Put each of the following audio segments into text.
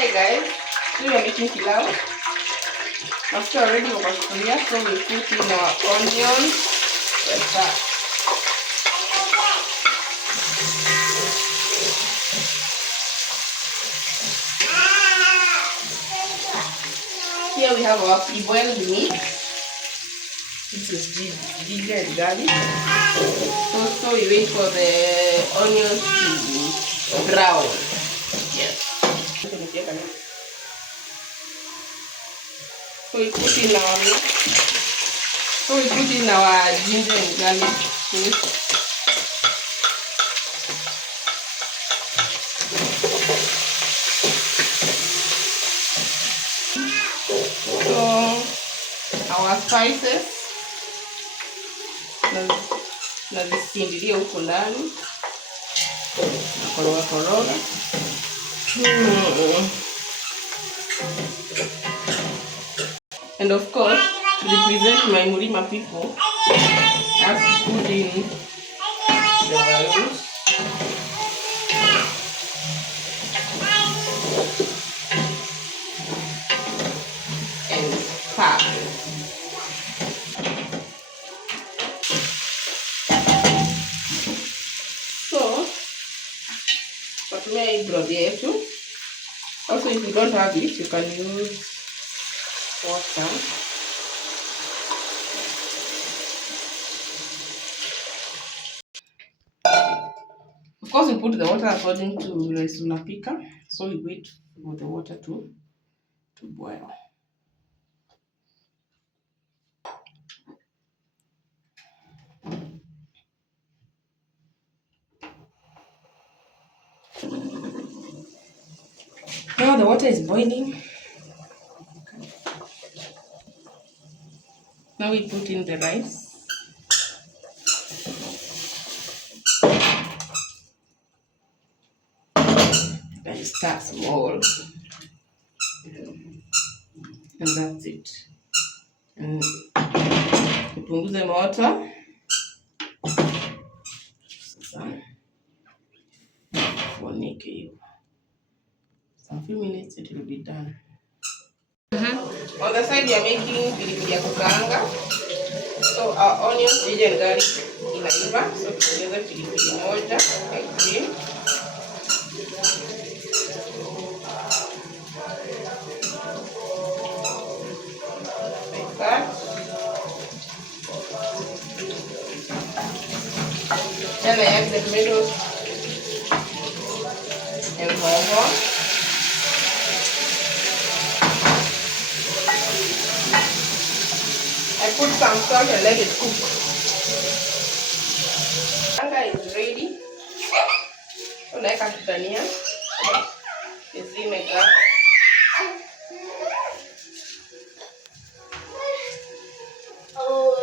Hey guys, we are making pilau. After already over here, so we put in our onions like that. Here we have our pre-boiled meat. This is ginger and garlic. So we wait for the onions to brown. Yes. So we put in our meat. So we put in our ginger and garlic paste. So our spices. Nazisindilia huko ndani. Nakoroga. And of course, to represent my Murima people, I have to put in the balloons. And pap. So, patumia hii broth yetu. Also, if you don't have it, you can use water. Of course, we put the water according to rice unapika. So we wait for the water to boil. Now the water is boiling. Now we put in the rice. And start small. And that's it. And tupunguze moto. Sasa funike hiyo. Some few minutes it will be done. On the side we are making pilipili ya kukaanga. So our onions, ginger and garlic inaiva. So tuongeze pilipili moja like this. Like that. Then I add the tomatoes and hoho. I put some salt and let it cook. Anga is ready. So like a tutania. Izime gas. So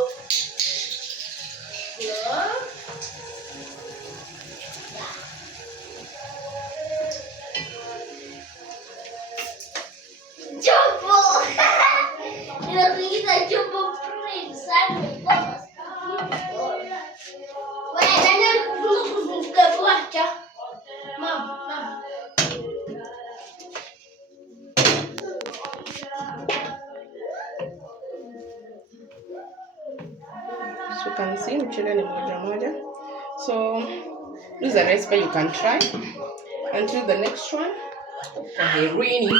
you can see mchele ni moja. So this is a recipe you can try. Until the next one, kwaherini.